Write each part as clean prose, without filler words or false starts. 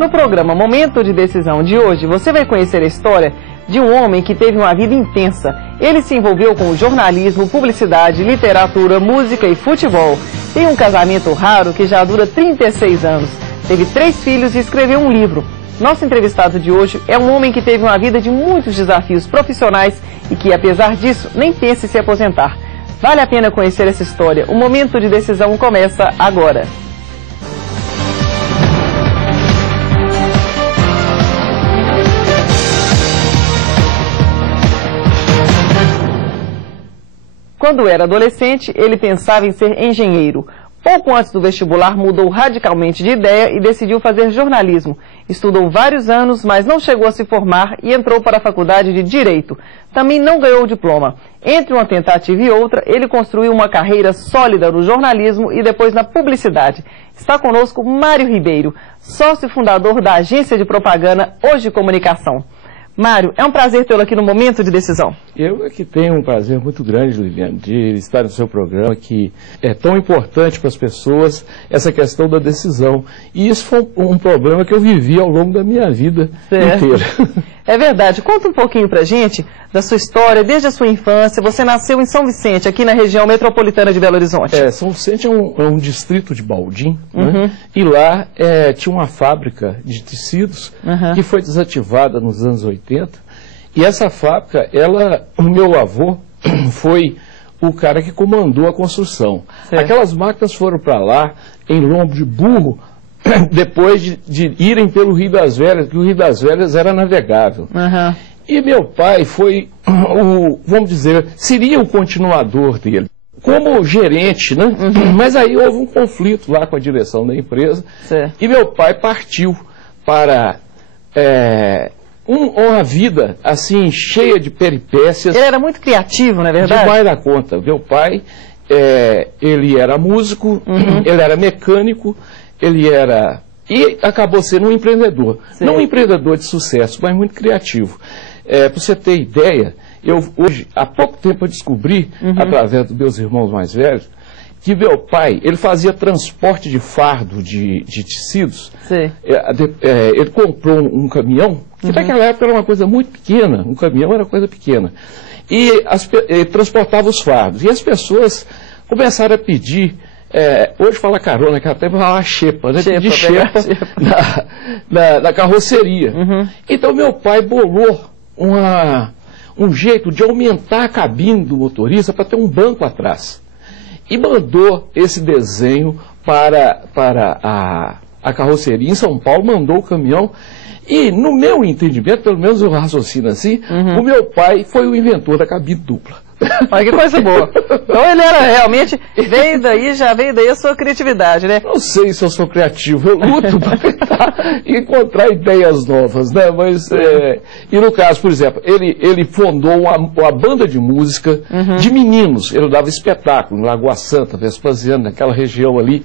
No programa Momento de Decisão de hoje, você vai conhecer a história de um homem que teve uma vida intensa. Ele se envolveu com jornalismo, publicidade, literatura, música e futebol. Tem um casamento raro que já dura 36 anos. Teve 3 filhos e escreveu um livro. Nosso entrevistado de hoje é um homem que teve uma vida de muitos desafios profissionais e que, apesar disso, nem pensa em se aposentar. Vale a pena conhecer essa história. O Momento de Decisão começa agora. Quando era adolescente, ele pensava em ser engenheiro. Pouco antes do vestibular, mudou radicalmente de ideia e decidiu fazer jornalismo. Estudou vários anos, mas não chegou a se formar e entrou para a faculdade de Direito. Também não ganhou o diploma. Entre uma tentativa e outra, ele construiu uma carreira sólida no jornalismo e depois na publicidade. Está conosco Mário Ribeiro, sócio fundador da agência de propaganda Hoje Comunicação. Mário, é um prazer tê-lo aqui no Momento de Decisão. Eu é que tenho um prazer muito grande, Liliane, de estar no seu programa, que é tão importante para as pessoas essa questão da decisão. E isso foi um problema que eu vivi ao longo da minha vida inteira. É verdade. Conta um pouquinho pra gente da sua história, desde a sua infância. Você nasceu em São Vicente, aqui na região metropolitana de Belo Horizonte. São Vicente é um distrito de Baldim, né? E lá tinha uma fábrica de tecidos que foi desativada nos anos 80. E essa fábrica, o meu avô foi o cara que comandou a construção. Certo. Aquelas máquinas foram para lá em lombo de burro, depois de irem pelo Rio das Velhas, que o Rio das Velhas era navegável. E meu pai foi, vamos dizer, seria o continuador dele, como gerente, né? Mas aí houve um conflito lá com a direção da empresa, e meu pai partiu para uma vida assim cheia de peripécias. Ele era muito criativo, não é verdade? Demais da conta. Meu pai, ele era músico, ele era mecânico, e acabou sendo um empreendedor. Sim. Não um empreendedor de sucesso, mas muito criativo. Para você ter ideia, hoje, há pouco tempo eu descobri, através dos meus irmãos mais velhos, que meu pai, ele fazia transporte de fardo de tecidos. Sim. Ele comprou um caminhão, que naquela época era uma coisa muito pequena, um caminhão era coisa pequena, e ele transportava os fardos. E as pessoas começaram a pedir, hoje fala carona, que até falava xepa, né? Pedir xepa na carroceria. Então meu pai bolou um jeito de aumentar a cabine do motorista para ter um banco atrás. E mandou esse desenho para a carroceria em São Paulo, mandou o caminhão. E no meu entendimento, pelo menos eu raciocino assim, o meu pai foi o inventor da cabine dupla. Olha que coisa boa. Então ele era realmente, já veio daí a sua criatividade, né? Não sei se eu sou criativo, eu luto para tentar encontrar ideias novas, né? Mas, e no caso, por exemplo, ele fundou uma banda de música de meninos. Ele dava espetáculo em Lagoa Santa, Vespasiano, naquela região ali,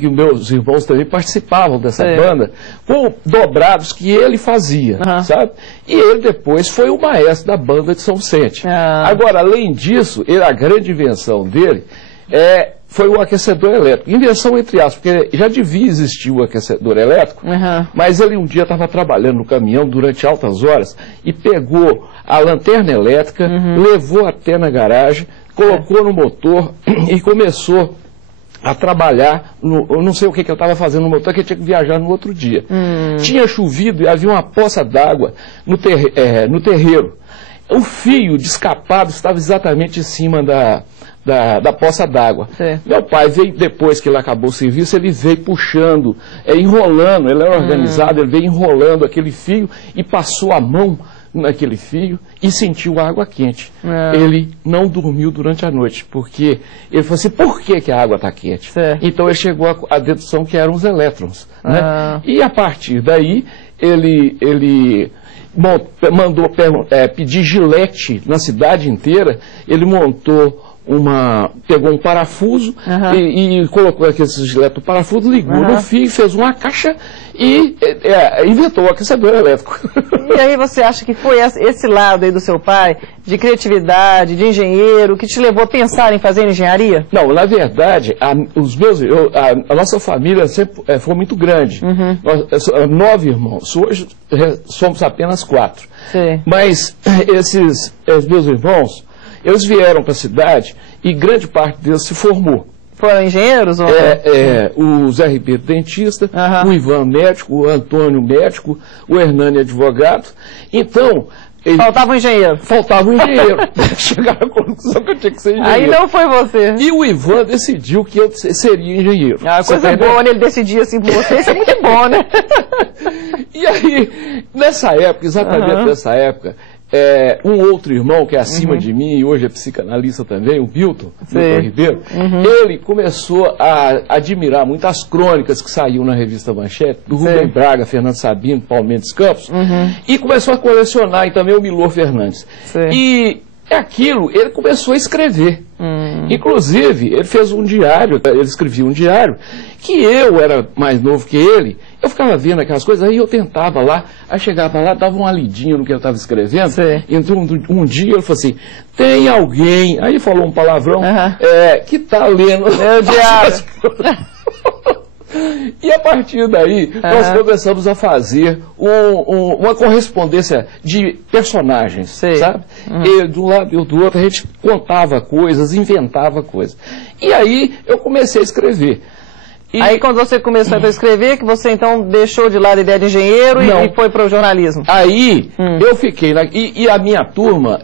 que meus irmãos também participavam dessa banda, com dobrados que ele fazia, sabe? E ele depois foi o maestro da banda de São Vicente. Agora, além disso, a grande invenção dele foi o aquecedor elétrico. Invenção entre aspas, porque já devia existir o aquecedor elétrico, mas ele um dia estava trabalhando no caminhão durante altas horas e pegou a lanterna elétrica, levou até na garagem, colocou no motor e começou a trabalhar, eu não sei o que eu estava fazendo no motor, que eu tinha que viajar no outro dia. Tinha chovido e havia uma poça d'água no terreiro. O fio de escapado estava exatamente em cima da poça d'água. Meu pai veio, depois que ele acabou o serviço, ele veio puxando, enrolando, ele era organizado, ele veio enrolando aquele fio e passou a mão naquele fio e sentiu a água quente. Ele não dormiu durante a noite, porque ele falou assim, por que a água está quente? Então ele chegou à dedução que eram os elétrons. Né? E a partir daí, ele mandou pedir gilete na cidade inteira, ele montou pegou um parafuso e colocou aquele gilete no parafuso, ligou no fio, fez uma caixa e inventou o aquecedor elétrico. E aí você acha que foi esse lado aí do seu pai, de criatividade, de engenheiro, que te levou a pensar em fazer engenharia? Não, na verdade, a nossa família sempre foi muito grande. Nós, 9 irmãos, hoje somos apenas 4. Sim. Mas esses meus irmãos, eles vieram para a cidade e grande parte deles se formou. Foram engenheiros? Ou... o Zé Ribeiro, dentista, o Ivan, médico, o Antônio, médico, o Hernani, advogado. Então... Faltava um engenheiro. Faltava um engenheiro. Chegaram à conclusão que eu tinha que ser engenheiro. Aí não foi você. E o Ivan decidiu que eu seria engenheiro. Coisa boa, né? Ele decidia assim por você, isso é muito bom, né? E aí, nessa época, exatamente nessa época, um outro irmão que é acima de mim, e hoje é psicanalista também, o Milton Ribeiro, ele começou a admirar muitas crônicas que saíam na revista Manchete, do Rubem Braga, Fernando Sabino, Paulo Mendes Campos, e começou a colecionar e também o Milor Fernandes. E aquilo, ele começou a escrever. Inclusive, ele fez um diário, ele escrevia um diário, que eu era mais novo que ele, eu ficava vendo aquelas coisas, aí eu tentava lá, aí chegava lá, dava uma lidinha no que eu estava escrevendo, então um dia ele falou assim, tem alguém, aí falou um palavrão, que está lendo meu diário. E a partir daí, nós começamos a fazer uma correspondência de personagens, sabe? E de um lado e do outro, a gente contava coisas, inventava coisas. E aí, eu comecei a escrever. Aí, quando você começou a escrever, que você então deixou de lado a ideia de engenheiro e foi para o jornalismo? Aí, eu fiquei... E a minha turma,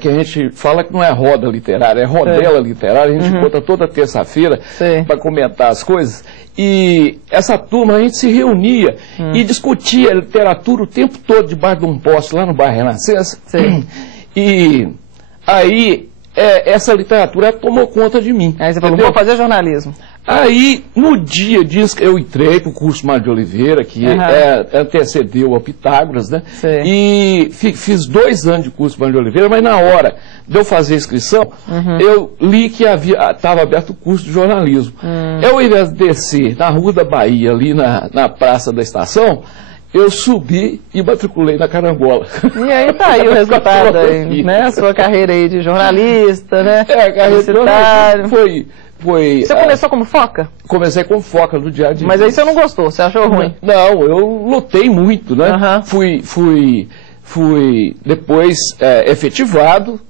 que a gente fala que não é roda literária, é rodela literária, a gente conta toda terça-feira para comentar as coisas. E essa turma, a gente se reunia e discutia literatura o tempo todo debaixo de um poste lá no bairro Renascença. E aí, essa literatura tomou conta de mim. Aí você falou, vou fazer jornalismo. Aí, no dia disso, eu entrei para o curso Mário de Oliveira, que antecedeu ao Pitágoras, né? E fiz 2 anos de curso Mário de Oliveira, mas na hora de eu fazer a inscrição, eu li que estava aberto o curso de jornalismo. Eu, ao invés de descer na Rua da Bahia, ali na Praça da Estação, eu subi e matriculei na Carambola. E aí tá aí o resultado, aí, né? A sua carreira aí de jornalista, né? A carreira de jornalista foi... Você começou como foca? Comecei como foca no Diário de Mas aí você não gostou, você achou ruim? Não, eu lutei muito, né? Fui depois efetivado,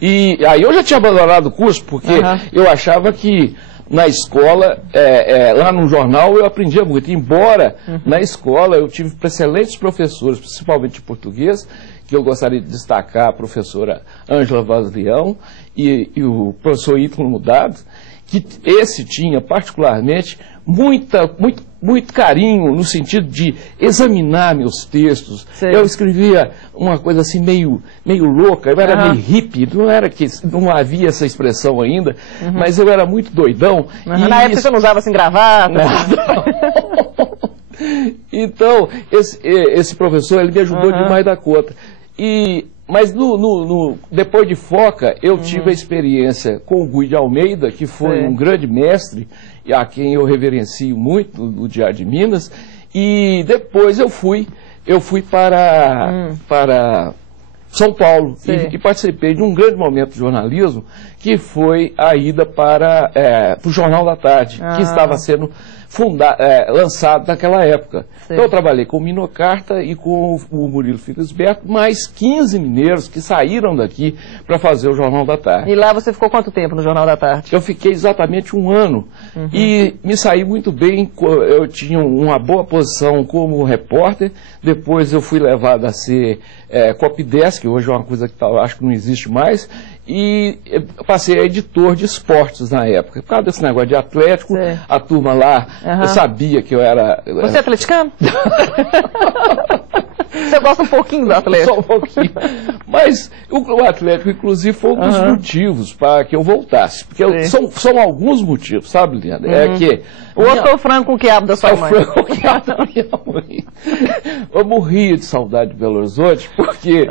e aí eu já tinha abandonado o curso, porque eu achava que na escola, lá no jornal, eu aprendia muito. Embora na escola eu tive excelentes professores, principalmente de português, que eu gostaria de destacar a professora Ângela Vaz Leão e o professor Ítalo Mudado, que esse tinha particularmente muito carinho no sentido de examinar meus textos. Eu escrevia uma coisa assim meio louca, eu era meio hippie, não havia essa expressão ainda, mas eu era muito doidão. Na época você não usava assim gravata? Então, esse professor, ele me ajudou demais da conta. Mas depois de Foca, eu tive a experiência com o Guy de Almeida, que foi um grande mestre, e a quem eu reverencio muito no Diário de Minas, e depois eu fui para São Paulo e participei de um grande momento de jornalismo, que foi a ida para o Jornal da Tarde, que estava sendo lançado naquela época. Então eu trabalhei com o Minocarta e com o Murilo Filisberto, mais 15 mineiros que saíram daqui para fazer o Jornal da Tarde. E lá você ficou quanto tempo no Jornal da Tarde? Eu fiquei exatamente 1 ano e me saí muito bem, eu tinha uma boa posição como repórter, depois eu fui levado a ser copydesk, que hoje é uma coisa que eu acho que não existe mais, e passei a editor de esportes na época. Por causa desse negócio de Atlético, a turma lá sabia que eu era... Você é atleticano? Você gosta um pouquinho do Atlético? Só um pouquinho. Mas o Atlético, inclusive, foi um dos motivos para que eu voltasse. Porque são alguns motivos, sabe, Leandro? O outro foi o frango com o quiabo da sua mãe. O frango com o quiabo da minha mãe. Eu morria de saudade de Belo Horizonte, porque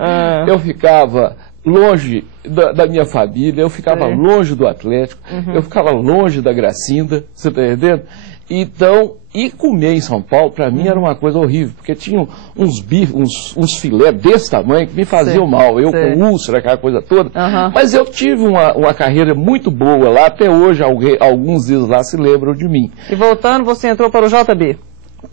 eu ficava longe da minha família, eu ficava longe do Atlético, eu ficava longe da Gracinda, você está entendendo? Então, e comer em São Paulo, para mim, era uma coisa horrível, porque tinha uns bifes, uns filé desse tamanho que me faziam mal, eu com úlcera, aquela coisa toda. Mas eu tive uma carreira muito boa lá, até hoje alguns deles lá se lembram de mim. E voltando, você entrou para o JB?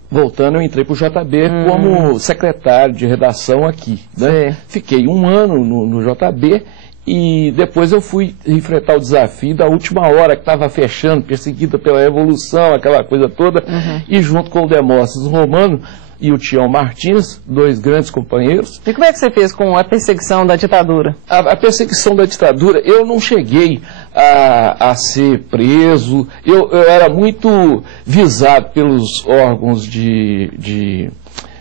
Voltando, eu entrei para o JB como secretário de redação aqui, né? Fiquei um ano no JB e depois eu fui enfrentar o desafio da Última Hora, que estava fechando, perseguida pela Revolução, aquela coisa toda, e junto com o Demóstenes Romano e o Tião Martins, dois grandes companheiros. E como é que você fez com a perseguição da ditadura? A perseguição da ditadura, eu não cheguei a ser preso, eu era muito visado pelos órgãos de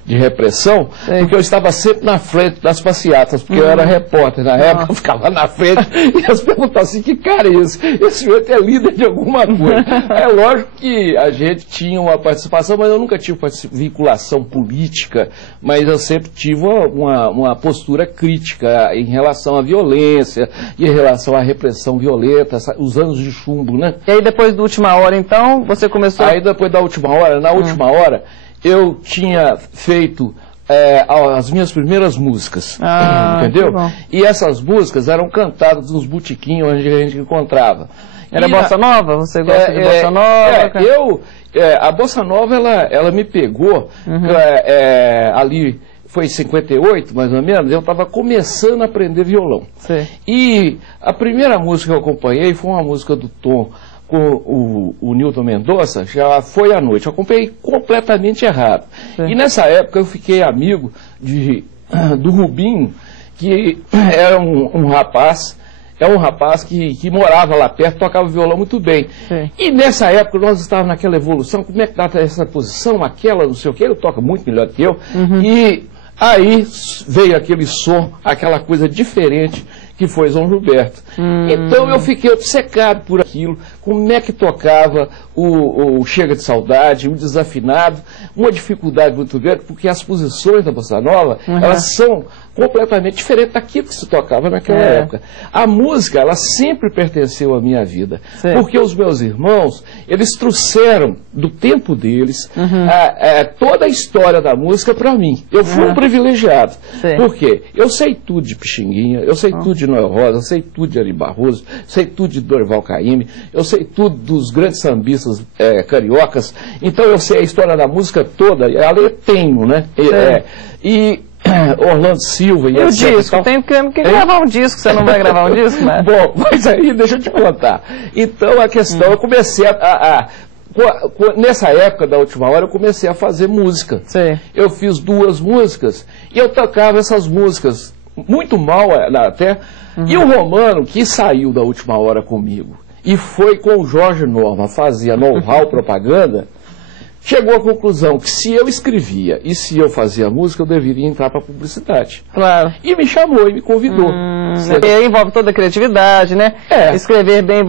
repressão, porque eu estava sempre na frente das passeatas, porque eu era repórter na época, eu ficava na frente e eles perguntavam assim, que cara é esse? Esse senhor é líder de alguma coisa. É lógico que a gente tinha uma participação, mas eu nunca tive vinculação política, mas eu sempre tive uma postura crítica em relação à violência, e em relação à repressão violenta, os anos de chumbo, né? E aí depois da Última Hora, então, você começou... Aí depois da Última Hora, na Última Hora, eu tinha feito as minhas primeiras músicas, entendeu? E essas músicas eram cantadas nos botequins onde a gente encontrava. Era bossa nova? Você gosta de bossa nova? A bossa nova, ela me pegou ali, foi em 58, mais ou menos, eu estava começando a aprender violão. E a primeira música que eu acompanhei foi uma música do Tom, com o Nilton Mendonça, já Foi à Noite. Eu acompanhei completamente errado. E nessa época eu fiquei amigo do Rubinho, que era um rapaz que morava lá perto, tocava violão muito bem. E nessa época nós estávamos naquela evolução, como é que está essa posição, aquela, não sei o que, ele toca muito melhor que eu. E aí veio aquele som, aquela coisa diferente, que foi João Gilberto. Então eu fiquei obcecado por aquilo, como é que tocava o Chega de Saudade, o Desafinado, uma dificuldade muito grande, porque as posições da bossa nova, elas são completamente diferentes daquilo que se tocava naquela época. A música, ela sempre pertenceu à minha vida, porque os meus irmãos, eles trouxeram do tempo deles toda a história da música para mim. Eu fui um privilegiado, porque eu sei tudo de Pixinguinha, eu sei tudo de Noel Rosa, eu sei tudo de Ari Barroso, sei tudo de Dorival Caymmi, eu sei tudo dos grandes sambistas cariocas, então eu sei a história da música toda, eu tenho, né? Orlando Silva e o disco, tem que gravar um disco, você não vai gravar um disco, né? Bom, mas aí deixa eu te contar. Então a questão, eu comecei nessa época da Última Hora, eu comecei a fazer música. Eu fiz 2 músicas e eu tocava essas músicas muito mal até. E o Romano, que saiu da Última Hora comigo e foi com o Jorge Norma fazer know-how propaganda, chegou à conclusão que se eu escrevia e se eu fazia música, eu deveria entrar para a publicidade. E me chamou e me convidou. Envolve toda a criatividade, né? Escrever bem...